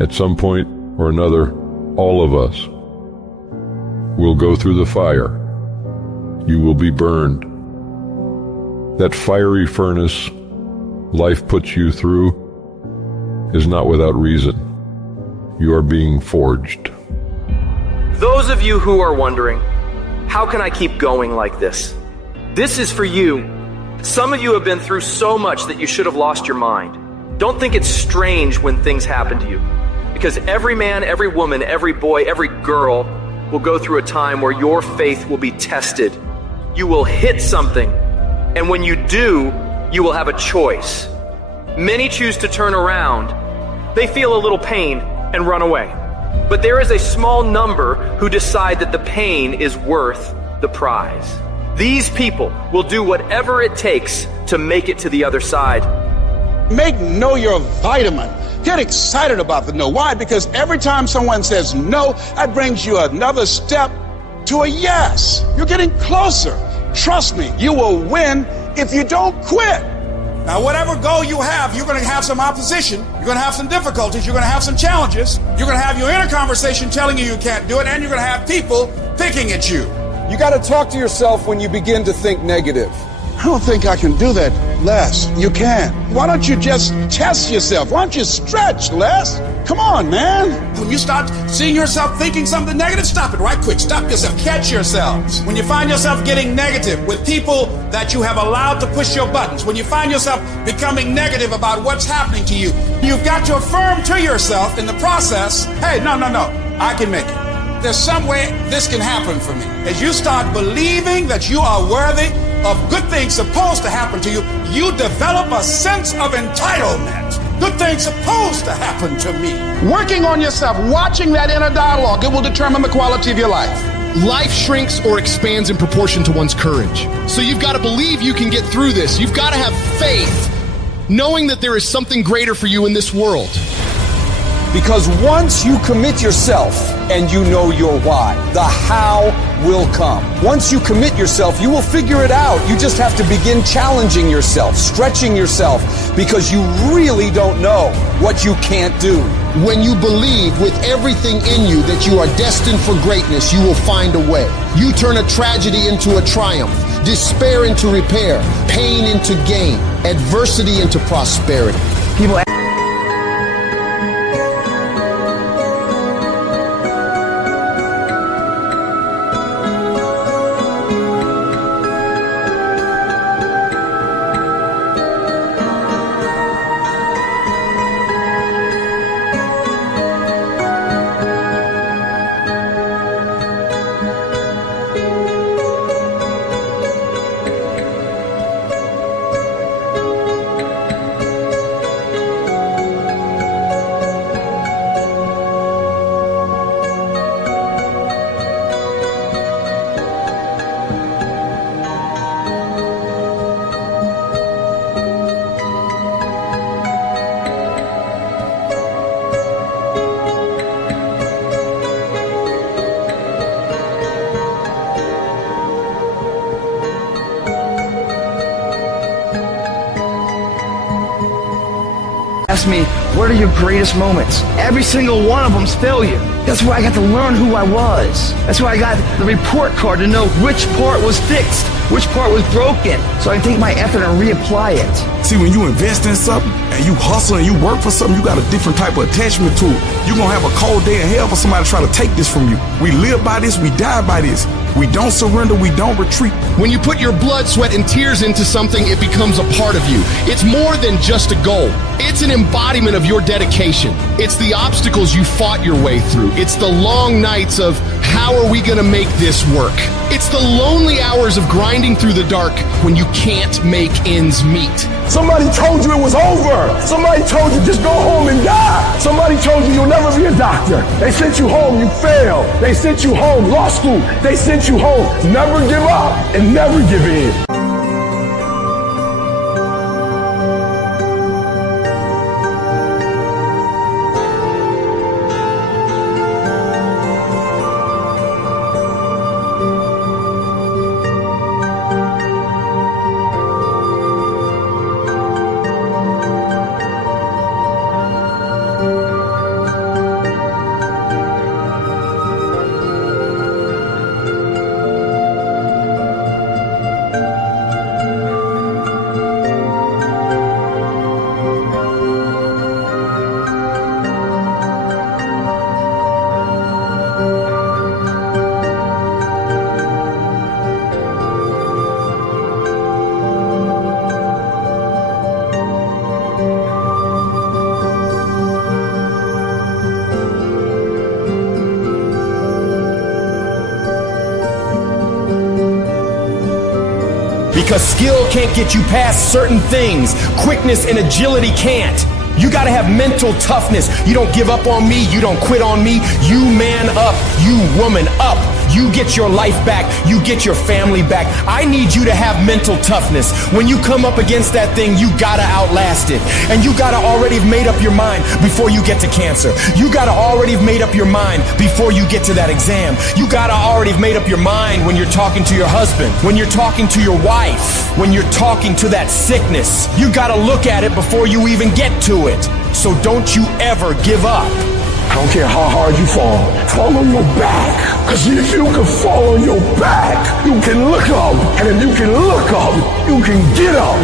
At some point or another, all of us will go through the fire. You will be burned. That fiery furnace life puts you through is not without reason. You are being forged. Those of you who are wondering, how can I keep going like this? This is for you. Some of you have been through so much that you should have lost your mind. Don't think it's strange when things happen to you, because every man, every woman, every boy, every girl will go through a time where your faith will be tested. You will hit something, and when you do, you will have a choice. Many choose to turn around. They feel a little pain and run away. But there is a small number who decide that the pain is worth the prize. These people will do whatever it takes to make it to the other side. Make no your vitamin. Get excited about the no. Why? Because every time someone says no, that brings you another step to a yes. You're getting closer. Trust me, you will win if you don't quit. Now, whatever goal you have, you're going to have some opposition. You're going to have some difficulties. You're going to have some challenges. You're going to have your inner conversation telling you you can't do it, and you're going to have people picking at you. You got to talk to yourself when you begin to think negative. I don't think I can do that, Les. You can. Why don't you just test yourself? Why don't you stretch, Les? Come on, man. When you start seeing yourself thinking something negative, stop it right quick. Stop yourself. Catch yourselves. When you find yourself getting negative with people that you have allowed to push your buttons, when you find yourself becoming negative about what's happening to you, you've got to affirm to yourself in the process, hey, no, I can make it. There's some way this can happen for me. As you start believing that you are worthy of good things supposed to happen to you, you develop a sense of entitlement. Good things supposed to happen to me. Working on yourself, watching that inner dialogue, it will determine the quality of your life. Life shrinks or expands in proportion to one's courage. So you've got to believe you can get through this. You've got to have faith, knowing that there is something greater for you in this world. Because once you commit yourself and you know your why, the how will come. Once you commit yourself, you will figure it out. You just have to begin challenging yourself, stretching yourself, because you really don't know what you can't do. When you believe with everything in you that you are destined for greatness, you will find a way. You turn a tragedy into a triumph, despair into repair, pain into gain, adversity into prosperity. People ask me, what are your greatest moments? Every single one of them's failure. That's where I got to learn who I was. That's where I got the report card to know which part was fixed, which part was broken, so I can take my effort and reapply it. See, when you invest in something and you hustle and you work for something, you got a different type of attachment to it. You're going to have a cold day in hell for somebody to try to take this from you. We live by this, we die by this. We don't surrender, we don't retreat. When you put your blood, sweat, and tears into something, it becomes a part of you. It's more than just a goal. It's an embodiment of your dedication. It's the obstacles you fought your way through. It's the long nights of, how are we gonna make this work? It's the lonely hours of grinding through the dark when you can't make ends meet. Somebody told you it was over. Somebody told you just go home and die. Somebody told you you'll never be a doctor. They sent you home, you failed. They sent you home, law school. They sent you home. Never give up and never give in. because skill can't get you past certain things. Quickness and agility can't. You gotta have mental toughness. You don't give up on me. You don't quit on me. You man up. You woman up. You get your life back. You get your family back. I need you to have mental toughness. When you come up against that thing, you gotta outlast it. And you gotta already have made up your mind before you get to cancer. You gotta already have made up your mind before you get to that exam. You gotta already have made up your mind when you're talking to your husband, when you're talking to your wife, when you're talking to that sickness. You gotta look at it before you even get to it. So don't you ever give up. I don't care how hard you fall on your back. Because if you can fall on your back, you can look up. And if you can look up, you can get up.